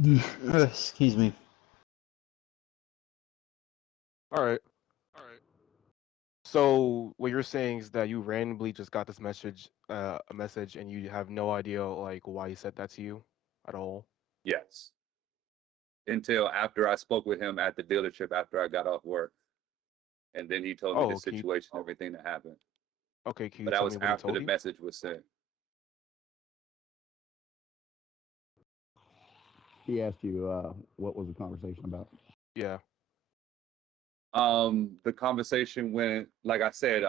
Excuse me. All right. So what you're saying is that you randomly just got this message, a message, and you have no idea like why he said that to you at all. Yes. Until after I spoke with him at the dealership after I got off work. And then he told me the Oh, can you, situation, everything that happened. okay, can But you that tell me was what he after told the you? message was sent. He asked you what was the conversation about. Yeah. The conversation went, like I said,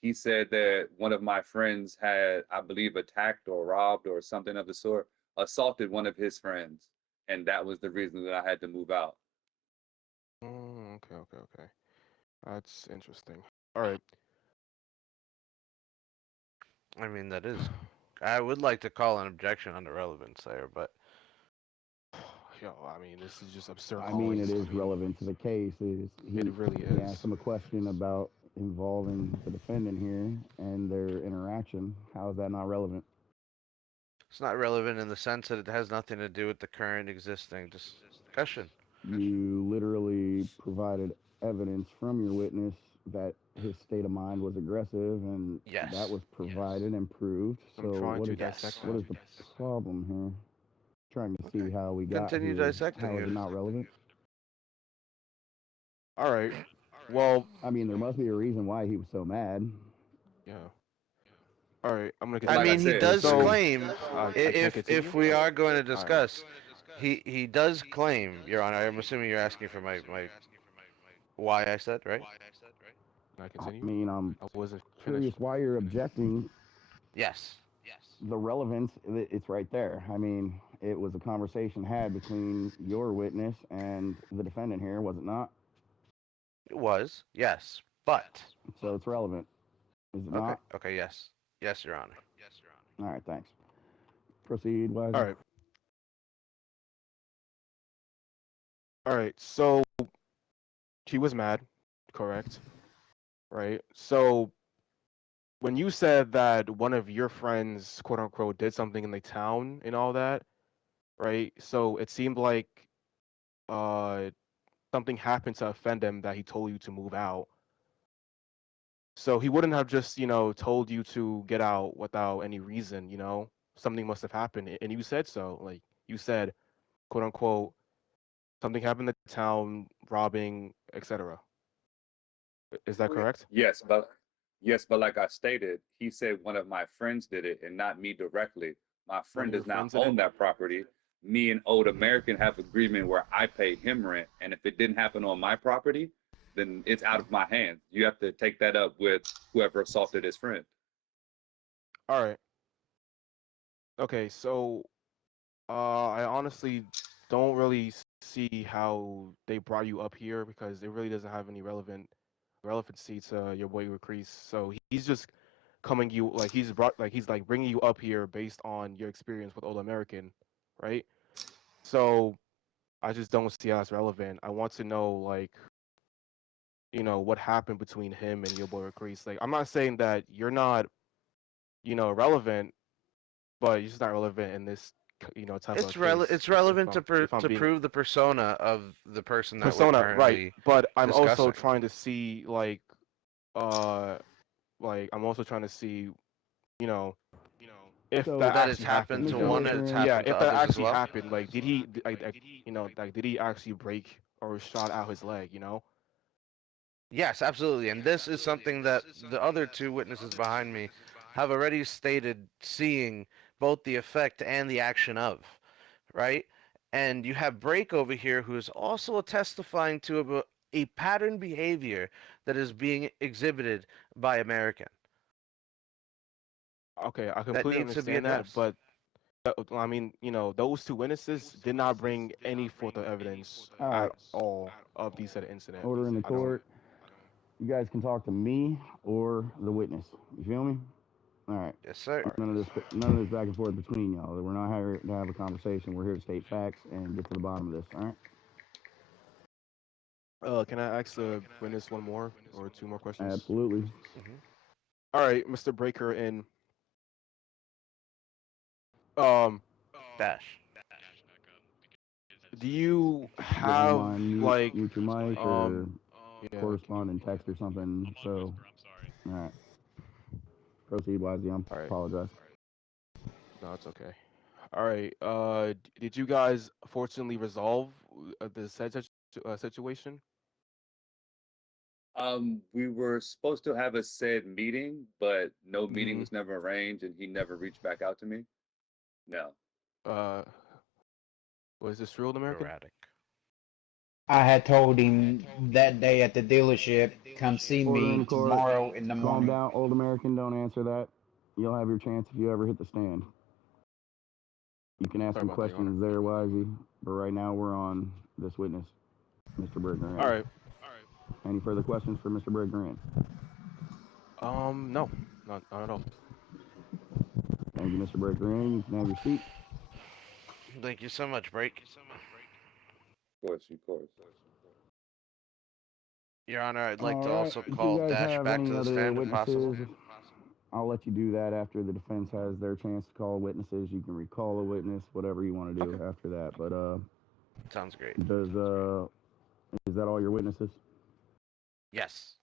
he said that one of my friends had, I believe, attacked or robbed or something of the sort, assaulted one of his friends. And that was the reason that I had to move out. Okay, okay, okay. That's interesting. All right. I mean, that is. I would like to call an objection on the relevance there, but Yo, I mean, this is just absurd I mean, it callings. I is mean, relevant to the case. Is it really he asked is. him a question about involving the defendant here and their interaction. How is that not relevant? it's not relevant in the sense that it has nothing to do with the current existing discussion. You literally provided evidence from your witness that his state of mind was aggressive, and that Yes. was provided and proved. I'm So trying to Yes. dissect what that. is the problem here? Trying to see Okay. how we got Continue here. dissecting How is you. it not relevant? All right. Well, I mean, there must be a reason why he was so mad. yeah. All right. I'm gonna But I like I continue. mean, he said, does So, claim, I can't if continue. we Like, are going to all right. discuss, he does claim, Your Honor. I'm assuming you're asking for my why I said right. Can I I continue? mean, I'm I wasn't curious finished. why you're objecting. Yes, The relevance, it's right there. I mean, it was a conversation had between your witness and the defendant here, was it not? it was. Yes, but So it's relevant, is it okay, not? okay, yes, yes, Your Honor. All right, thanks. Proceed, All Wiser. right. All right. So he was mad, correct? Right. So when you said that one of your friends, quote unquote, did something in the town and all that, right? So it seemed like uh something happened to offend him that he told you to move out. So he wouldn't have just, told you to get out without any reason. Something must have happened. And you said so. Like you said, quote unquote, something happened in the town, robbing, etc. Is that correct? yes, but yes, but like I stated, he said one of my friends did it and not me directly. My One friend of your does not friends did it? own that property. Me and Old American have agreement where I pay him rent, and if it didn't happen on my property, then it's out of my hands. You have to take that up with whoever assaulted his friend. All right. Okay, so I honestly don't really see how they brought you up here because it really doesn't have any relevancy to your boy Recrease. So he's just coming you like he's like bringing you up here based on your experience with Old American, right? So I just don't see how it's relevant. I want to know like what happened between him and your boy Recrease. Like I'm not saying that you're not relevant, but you're just not relevant in this type of case. It's If relevant I'm to if I'm to being prove the persona of the person that we're persona, right? currently But I'm also discussing. trying to see uh like I'm also trying to see you know if So, that That it's actually happened happened. to Mr. one and it's Baker, Yeah, happened to if that others as actually well. happened, like did he like did he actually break or shot out his leg? Yes, absolutely. And this is something that the other two witnesses behind me have already stated seeing both the effect and the action of, right? And you have Break over here who is also testifying to a pattern behavior that is being exhibited by American Okay, I that completely needs to be understand that, addressed. but I mean, those two witnesses did not bring any forth of evidence all at right, all of the said incident. order in the I don't. court. You guys can talk to me or the witness. You feel me? All right. Yes, sir. All right. None of this back and forth between y'all. We're not here to have a conversation. We're here to state facts and get to the bottom of this. All right. Can I ask the witness one more or two more questions? Absolutely. Hmm. All right, Mr. Breaker and um Dash. Do you If you don't have mind, like mute your mic or um yeah, can you correspond in text or something. So, all right, proceed, Wisely. I all right. apologize. No, it's okay. All right. Did you guys fortunately resolve the situation? We were supposed to have a said meeting, but no meeting Mm-hmm. was never arranged, and he never reached back out to me. No. Uh, was this real American? Erratic. I had told him that day at the dealership, come see Order me in court. tomorrow in the Calm morning. down, old American. Don't answer that. You'll have your chance if you ever hit the stand. You can ask Sorry some about that, Your Honor. questions there, Wisey. But right now we're on this witness, Mr. All Bergeron. right. Any further questions for Mr. Bergeron? No, not at all. Thank you, Mr. Bergeron. You can have your seat. Thank you so much, Break. Of course, of course. Your Honor, I'd like All to right. also Do you call guys Dash have back to any the other stand if possible. witnesses? I'll let you do that after the defense has their chance to call witnesses. You can recall a witness, whatever you want to Okay. do after that. But Sounds great. does is that all your witnesses? Yes.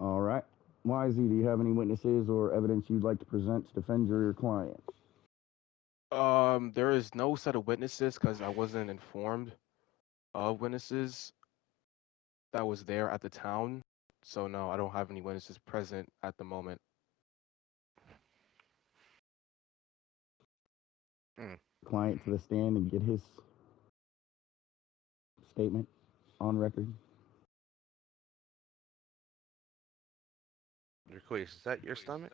All right. YZ, do you have any witnesses or evidence you'd like to present to defend your client? There is no set of witnesses because I wasn't informed of witnesses that was there at the town. So no, I don't have any witnesses present at the moment. Hmm. Client to the stand and get his statement on record. Request, is that your stomach?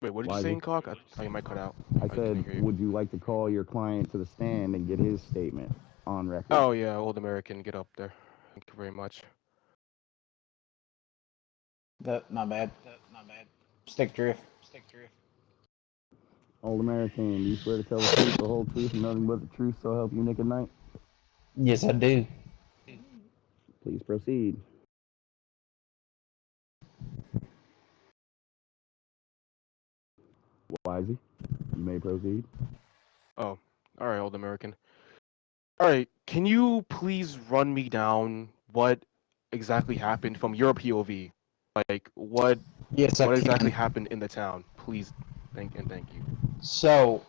Wait, what did you say, YZ, Cock? I thought you might cut out. I I said, couldn't hear you. would you like to call your client to the stand and get his statement on record? Oh yeah, old American, get up there. Thank you very much. My bad. Stick drift. Old American, do you swear to tell the truth, the whole truth, and nothing but the truth, so help you Nick at night? Yes, I do. Please proceed. Wisey, you may proceed. Oh, all right, old American. All right, can you please run me down what exactly happened from your POV? Like Yes, I what exactly can. happened in the town? Please, thank you. So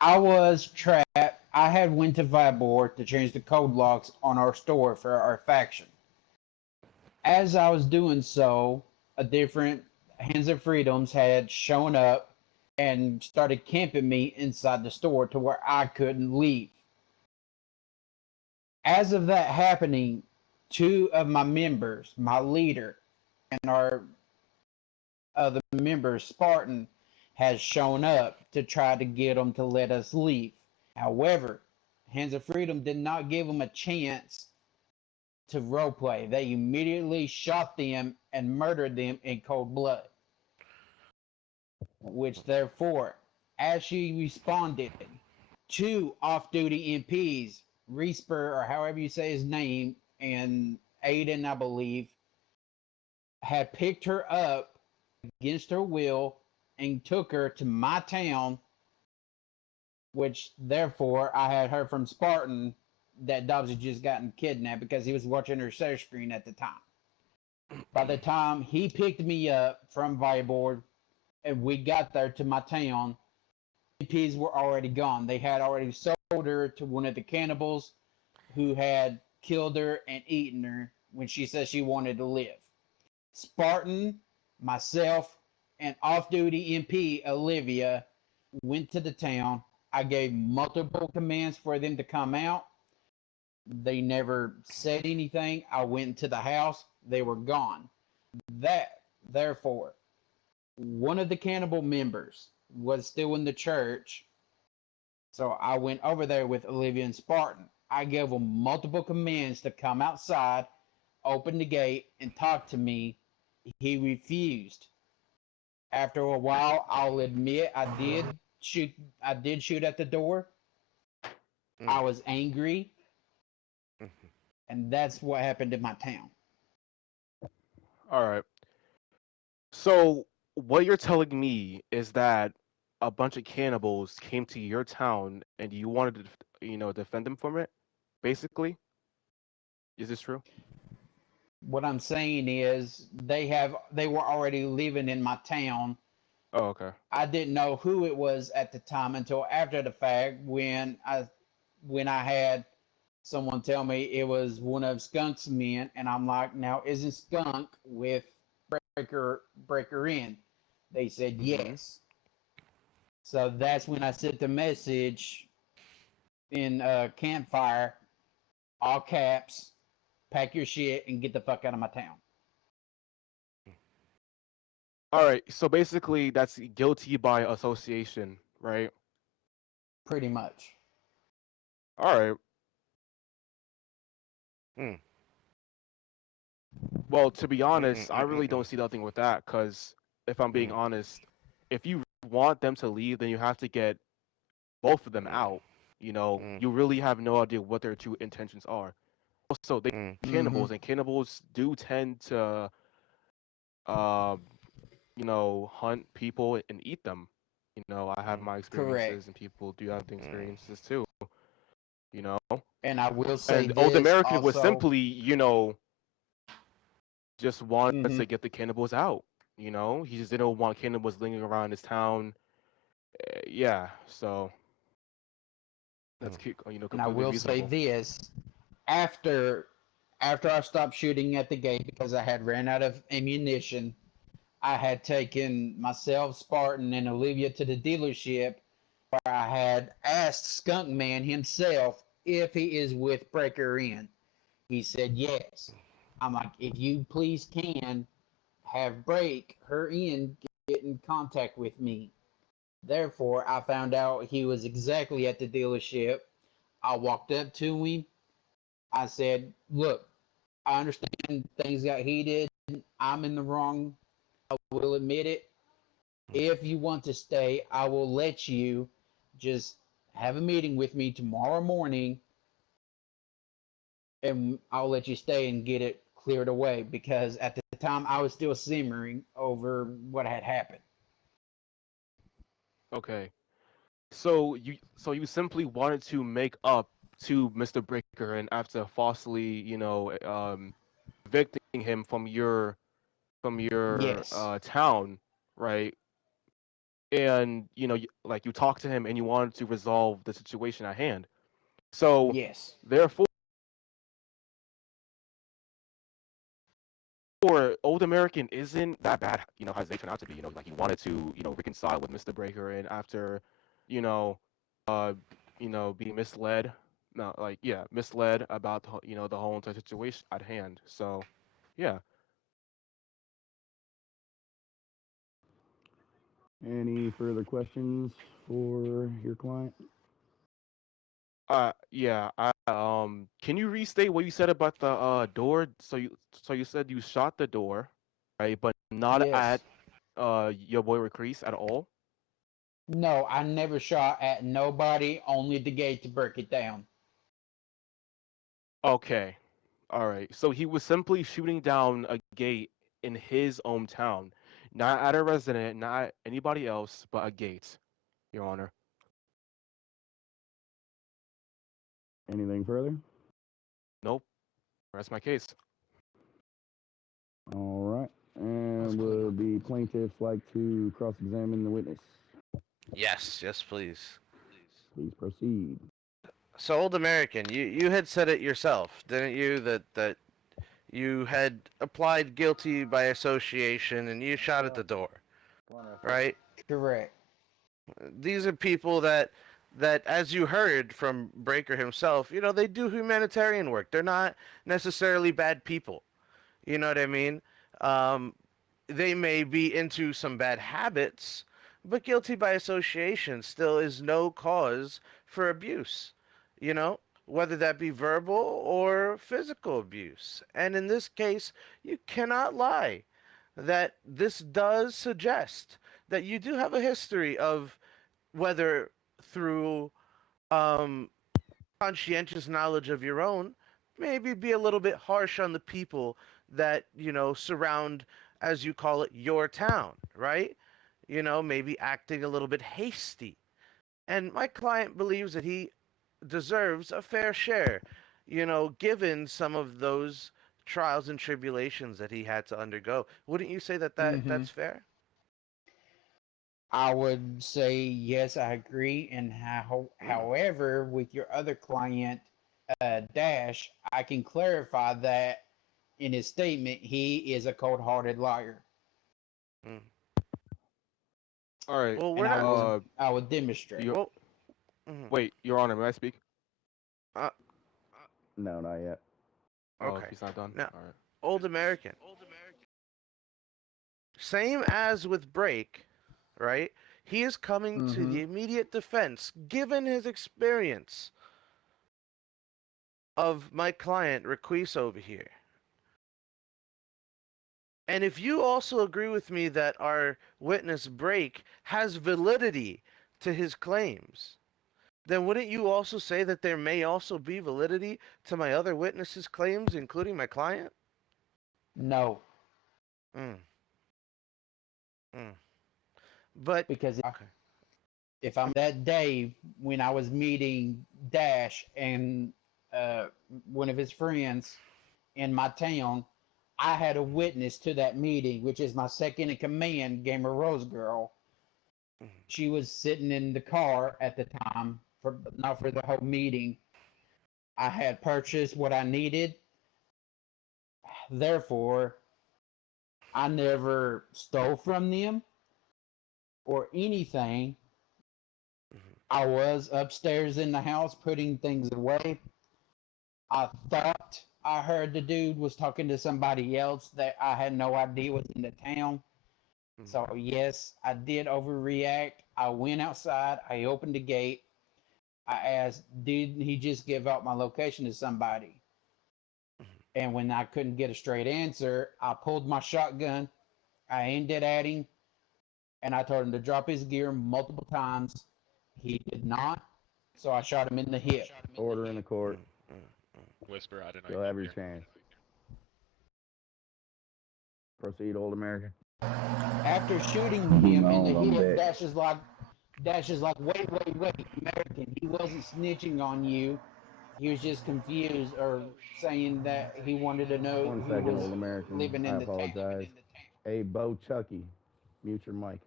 I was trapped. I had went to Vibor to change the code locks on our store for our faction. As I was doing so, a different Hands of Freedoms had shown up and started camping me inside the store to where I couldn't leave. As of that happening, two of my members, my leader, and our other member, Spartan, has shown up to try to get them to let us leave. However, Hands of Freedom did not give them a chance to roleplay. They immediately shot them and murdered them in cold blood. Which, therefore, as she responded, two off duty MPs, Reesper, or however you say his name, and Aiden, I believe, had picked her up against her will and took her to my town, which therefore I had heard from Spartan that Dobbs had just gotten kidnapped because he was watching her share screen at the time. By the time he picked me up from Viborg and we got there to my town, MPs were already gone. They had already sold her to one of the cannibals who had killed her and eaten her when she said she wanted to live. Spartan, myself, and off duty MP Olivia went to the town. I gave multiple commands for them to come out. They never said anything. I went to the house. They were gone. Therefore, one of the cannibal members was still in the church. So I went over there with Olivia and Spartan. I gave them multiple commands to come outside, open the gate, and talk to me. He refused. After a while, I'll admit I did shoot. I did shoot at the door. Mm. I was angry, Mhm. and that's what happened in my town. All right. So what you're telling me is that a bunch of cannibals came to your town and you wanted to, defend them from it, basically. Is this true? What I'm saying is they were already living in my town. Oh, okay. I didn't know who it was at the time until after the fact when I had someone tell me it was one of Skunk's men, and I'm like, now isn't Skunk with Breaker in? They said Mm-hmm. yes. So that's when I sent the message in campfire, all caps, pack your shit and get the fuck out of my town. All right. So basically, that's guilty by association, right? Pretty much. All right. Mm, Well, to be mm, mm, honest, I mm, mm, really don't mm, see nothing with that because if I'm being mm, honest, if you want them to leave, then you have to get both of them out. mm, You really have no idea what their true intentions are. Also, they mm, Mm-hmm. cannibals, and cannibals do tend to, uh, hunt people and eat them. I have mm, my Correct. experiences, and people do have the mm, experiences too. You know, And I will say and Old this American was also. simply, just wanted Mm-hmm. to get the cannibals out. He just didn't want cannibals lingering around his town. Yeah, so that's mm, And I completely will say reasonable. this after after I stopped shooting at the gate because I had ran out of ammunition, I had taken myself, Spartan, and Olivia to the dealership where I had asked Skunk Man himself if he is with Breaker In. He said yes. I'm like, if you please can have Break her in get in contact with me. Therefore, I found out he was exactly at the dealership. I walked up to him. I said, look, I understand things got heated. I'm in the wrong. I will admit it. If you want to stay, I will let you just have a meeting with me tomorrow morning and I'll let you stay and get it cleared away because at the time I was still simmering over what had happened. Okay. So you simply wanted to make up to Mr. Breaker and after falsely, evicting him from your Yes. town, right? And like you talked to him and you wanted to resolve the situation at hand. So Yes. therefore, Old American isn't that bad, as they turn out to be. Like he wanted to, reconcile with Mr. Breaker, and after, you know, uh, being misled, no, like yeah, misled about the whole entire situation at hand. So, yeah, Any further questions for your client? yeah. Can you restate what you said about the door? So you said you shot the door, right? But not at Yes. your boy Recrease at all. No, I never shot at nobody, only the gate to break it down. Okay. All right. So he was simply shooting down a gate in his hometown, not at a resident, not anybody else, but a gate, Your Honor. Anything further? Nope. That's my case. All right. That's And clean. would the plaintiffs like to cross-examine the witness? Yes, yes, please. Please proceed. So, Old American, you had said it yourself, didn't you? That you had applied guilty by association and you shot at the door, right? Correct. These are people that as you heard from Breaker himself, they do humanitarian work. They're not necessarily bad people. You know what I mean? Um, they may be into some bad habits, but guilty by association still is no cause for abuse, you know, whether that be verbal or physical abuse. And in this case, you cannot lie that this does suggest that you do have a history of whether through um, conscientious knowledge of your own, maybe be a little bit harsh on the people that, surround, as you call it, your town, right? maybe acting a little bit hasty. And my client believes that he deserves a fair share, given some of those trials and tribulations that he had to undergo. Wouldn't you say that, Hmm. that's fair? I would say yes, I agree. And however, with your other client, Dash, I can clarify that in his statement, he is a cold-hearted liar, Mm. All right. Well, and we're not. I would demonstrate. You Well, mhm. wait, Your Honor, may I speak? uh, No, not yet. Oh, if okay. he's not done. Now, All right. Old American. Same as with Break, right? He is coming to Hmm. the immediate defense, given his experience of my client, Requise over here. And if you also agree with me that our witness Break has validity to his claims, then wouldn't you also say that there may also be validity to my other witnesses' claims, including my client? No, Mm, mm. But because okay. if I'm that day when I was meeting Dash and uh, one of his friends in my town, I had a witness to that meeting, which is my second in command, Gamer Rose Girl. Mm, She was sitting in the car at the time, for not for the whole meeting. I had purchased what I needed. Therefore, I never stole from them or anything. mhm, I was upstairs in the house putting things away. I thought I heard the dude was talking to somebody else that I had no idea was in the town. mhm, So yes, I did overreact. I went outside. I opened the gate. I asked, "Did he just give out my location to somebody?" mhm, And when I couldn't get a straight answer, I pulled my shotgun. I aimed it at him, and I told him to drop his gear multiple times. He did not, so I shot him in the hip. Order in the court. mm, mm, mm. You'll have your chance. Proceed, old American. After shooting him in the Wrong on hip, Vic. Dash is like, wait, American. He wasn't snitching on you. He was just confused or saying that he wanted to know One who second, was old American. living I in the town. apologize. Hey, Bo Chucky, mute your mic.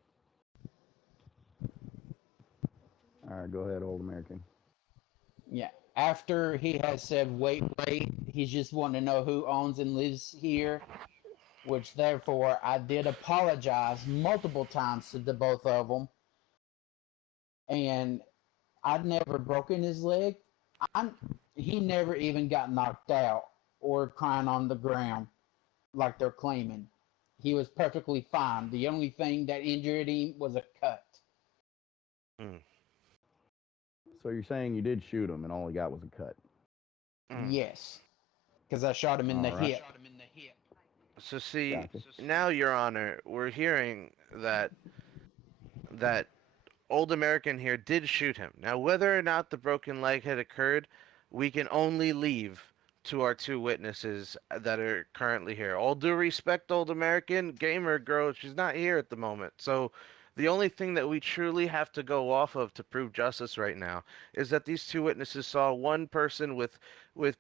All right, go ahead, old American. Yeah. After he has said, wait, he's just wanting to know who owns and lives here, which therefore I did apologize multiple times to the both of them. And I'd never broken his leg. I, he never even got knocked out or crying on the ground like they're claiming. He was perfectly fine. The only thing that injured him was a cut. Mm, So you're saying you did shoot him and all he got was a cut? mm. Yes, because I shot him in All the right, hip. So see, gotcha. now, Your Honor, we're hearing that Old American here did shoot him. Now, whether or not the broken leg had occurred, we can only leave to our two witnesses that are currently here. All due respect, Old American, Gamer Girl, she's not here at the moment. So the only thing that we truly have to go off of to prove justice right now is that these two witnesses saw one person with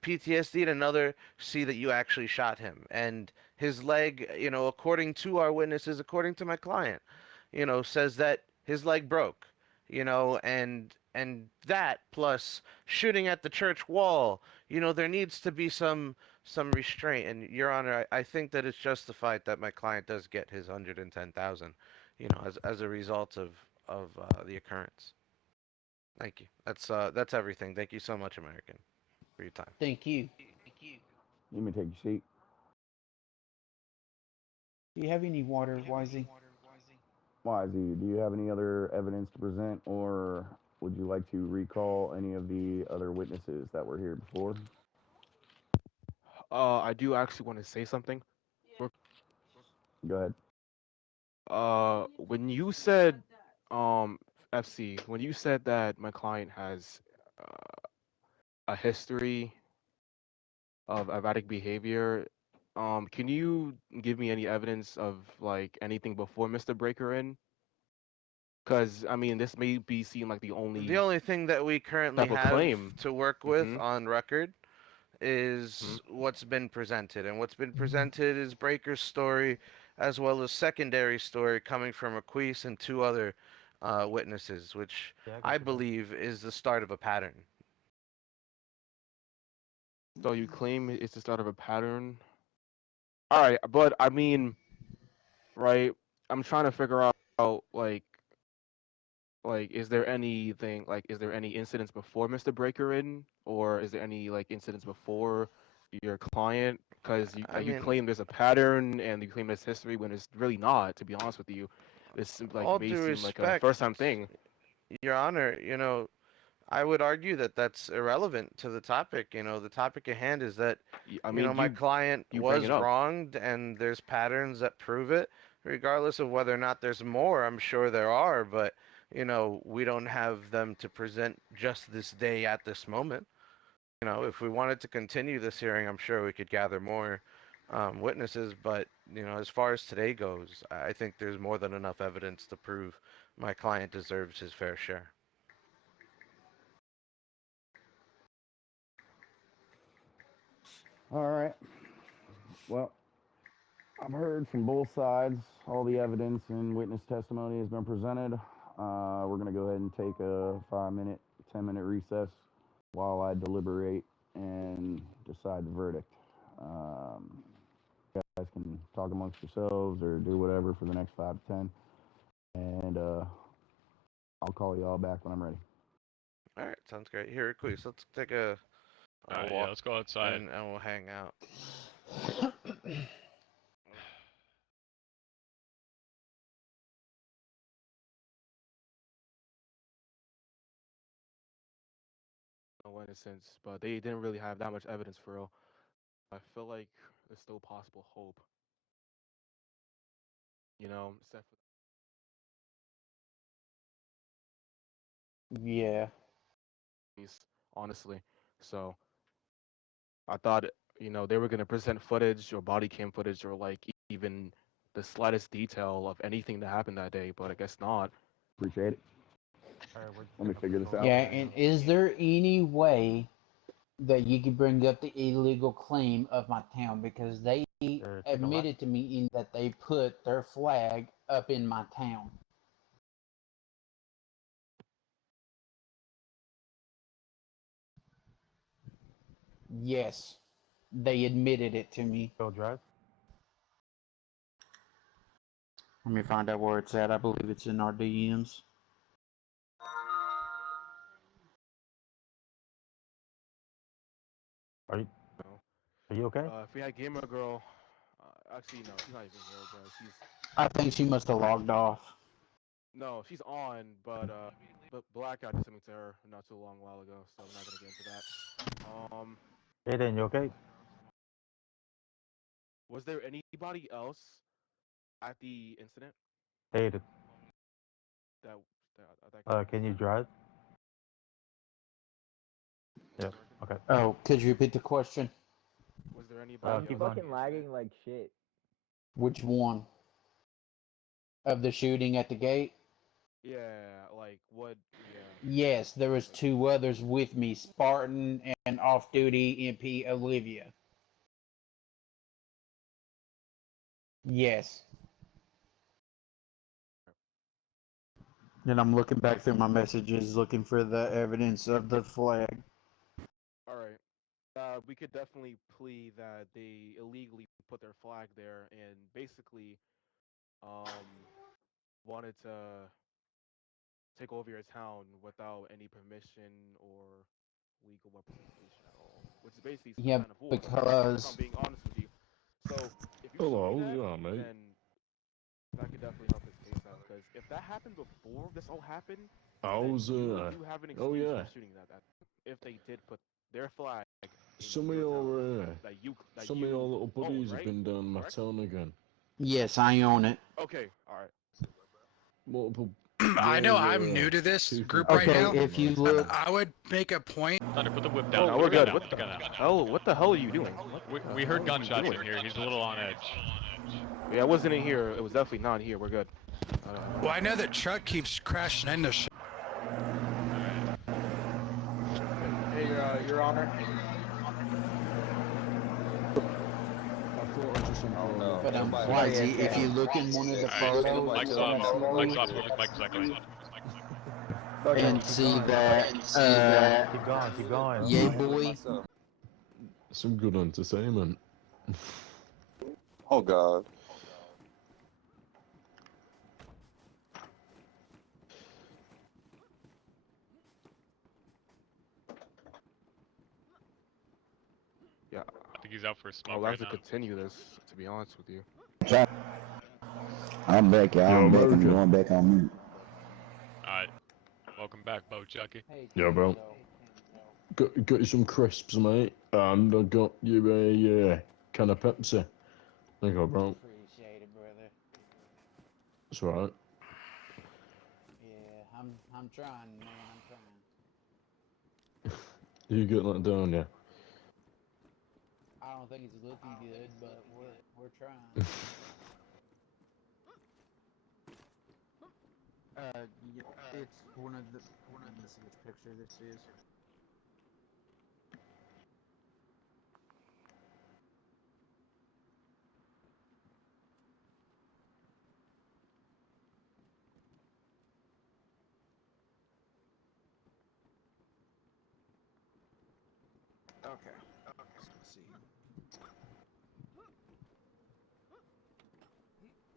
PTSD and another see that you actually shot him. And his leg, according to our witnesses, according to my client, says that his leg broke, and that plus shooting at the church wall, there needs to be some restraint. And Your Honor, I think that it's justified that my client does get his 110,000, as a result of the occurrence. Thank you. That's everything. Thank you so much, American, for your time. Thank you. You may take your seat. Do you have any water, Wisey? Why, Z, do you have any other evidence to present, or would you like to recall any of the other witnesses that were here before? I do actually want to say something. Real- Go ahead. when you said, um, FC, when you said that my client has a history of erratic behavior, can you give me any evidence of like anything before Mr. Breaker in? Because I mean, this may be seen like the The only only thing that we currently type of have claim. to work with Hmm. on record Hmm. is what's been presented. And what's been presented is Breaker's story, as well as secondary story coming from Aquise and two other witnesses, which I believe is the start of a pattern. So you claim it's the start of a pattern. All right, but I mean, right? I'm trying to figure out like is there anything like is there any incidents before Mr. Breaker in, or is there any like incidents before your client? Because I you mean, claim there's a pattern and you claim it's history when it's really not. To be honest with you, this like all may due seem like a respect, first time thing. Your Honor, I would argue that that's irrelevant to the topic. The topic at hand is that, I mean, my client you bring it was up. wronged and there's patterns that prove it. Regardless of whether or not there's more, I'm sure there are, but, we don't have them to present just this day at this moment. If we wanted to continue this hearing, I'm sure we could gather more witnesses, but, as far as today goes, I think there's more than enough evidence to prove my client deserves his fair share. All right. Well, I've heard from both sides. All the evidence and witness testimony has been presented. We're going to go ahead and take a 5-minute, 10-minute recess while I deliberate and decide the verdict. You guys can talk amongst yourselves or do whatever for the next 5 to 10. And I'll call you all back when I'm ready. All right, sounds great. Here, Queese, let's take a Alright, yeah, walk let's go outside. and we'll hang out. No innocence, but they didn't really have that much evidence for real. I feel like there's still possible hope. Except for Yeah. these, honestly. So I thought, they were gonna present footage or body cam footage or like even the slightest detail of anything that happened that day, but I guess not. Appreciate it. Let me figure this out. Yeah, and is there any way that you could bring up the illegal claim of my town? Because they admitted to me in that they put their flag up in my town. Yes, they admitted it to me. Drive. Let me find out where it's at. I believe it's in our DMs. Are you No. are you okay? If we had Gamer Girl, actually no, she's not even here, bro. I think she must have logged off. No, she's on, but Blackout did something to her not too long while ago, so I'm not gonna get into that. Aiden, you okay? Was there anybody else at the incident Aiden, that that can you drive? Yeah. Okay. Oh, could you repeat the question? Was there anybody keep else? on. Fucking lagging like shit. Which one? Of the shooting at the gate? Yeah, like what? Yeah. Yes, there was two others with me, Spartan and off-duty MP Olivia. Yes. And I'm looking back through my messages looking for the evidence of the flag. All right. We could definitely plea that they illegally put their flag there and basically um wanted to take over your town without any permission or legal representation at all, which is basically some Yeah, kind of war. If I'm because being honest with you. So if you show me Hello, that, yeah, mate. then that could definitely help his case out. Because if that happened before this all happened, then How's you have an oh excuse yeah. for shooting that. If they did put their flag in Some of your town your some of your you little own, buddies have right? been down my Correct? town again. yes, I own it. Okay, all right. Multiple I know yeah, I'm new to this people group right Okay, now. if you I, look, I would make a point. Thunder, put the whip down. Oh, Put we're the gun good. down. What Put the the gun down. hell? What the hell are you doing? We heard gunshots in here. He's a little on edge. Yeah, I wasn't in here. It was definitely not here. We're good. Well, I know the truck keeps crashing into shit. Hey, Your Honor. I thought I just informed no. you. But Nobody- YZ, if you look in one of the photos Nobody that told I me no. Mike's off. sent Mike's second. and see that Keep going, keep going. yay boy, Myself. Some good entertainment. Oh God. Yeah, I think he's out for a I smoke would right like to now. continue this, to be honest with you. I'm back, y'all. Yo, I'm back. I'm American. going back on mute. Alright. Welcome back, Bo Chucky. Yeah, bro. Got you some crisps, mate. And I got you a can of Pepsi. There you go, bro. appreciate it, brother. That's right. Yeah, I'm trying, man. I'm trying. You get that down, yeah. I don't think it's looking good, but we're trying. It's one of the. Let me see which picture this is. Okay. Let's see.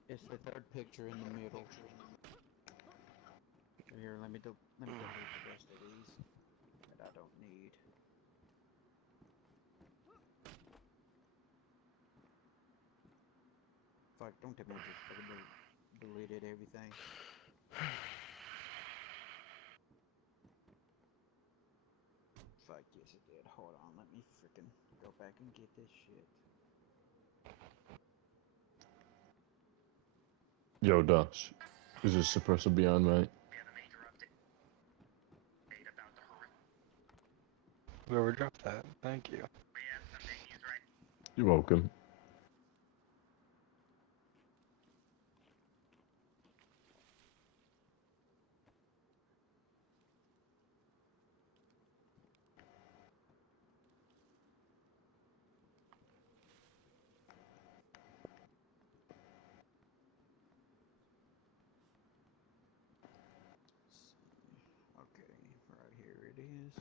It's the third picture in the middle. Here, let me delete the rest of these that I don't need. Fuck, don't tell me I just fucking deleted everything. Fuck, yes it did. Hold on, let me freaking go back and get this shit. Yo, Dash. Is this suppressor behind, mate? Whoever dropped that, thank you. You're welcome. Okay, right here it is.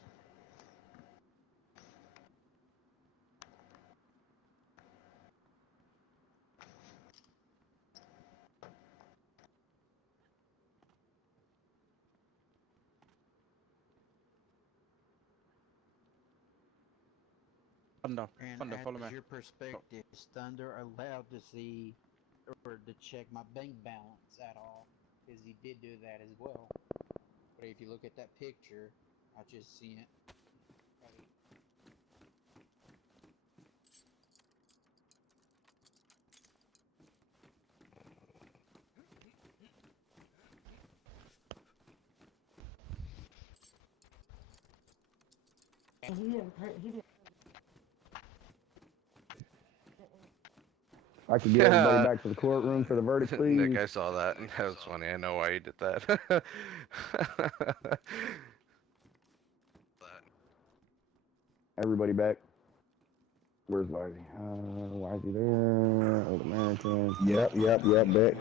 And as your perspective, is Thunder allowed to see or to check my bank balance at all? Because he did do that as well. But if you look at that picture, I just seen it. I could get everybody back to the courtroom for the verdict, please. Nick, I saw that. That was funny. I know why you did that. Everybody back. Where's Wisey? Wisey there. Old American. Yep, back.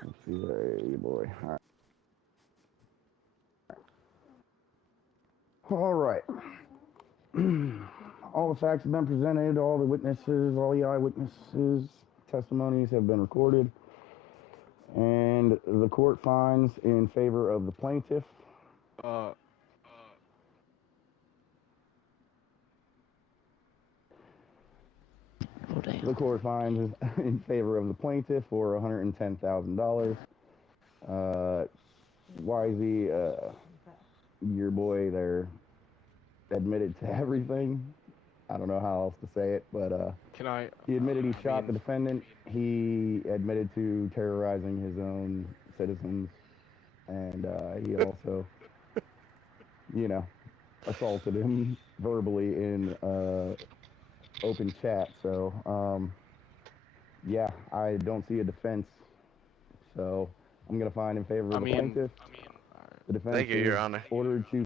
Let's see there, you boy. All right. All the facts have been presented. All the witnesses, all the eyewitnesses' testimonies have been recorded. And the court finds in favor of the plaintiff. The court finds in favor of the plaintiff for $110,000. YZ, your boy there, admitted to everything. I don't know how else to say it, but he admitted he shot the defendant. He admitted to terrorizing his own citizens, and he also, assaulted him verbally in open chat. So, yeah, I don't see a defense. So I'm going to find in favor of I the mean, plaintiff. The defense Thank you, Your is Honor. ordered to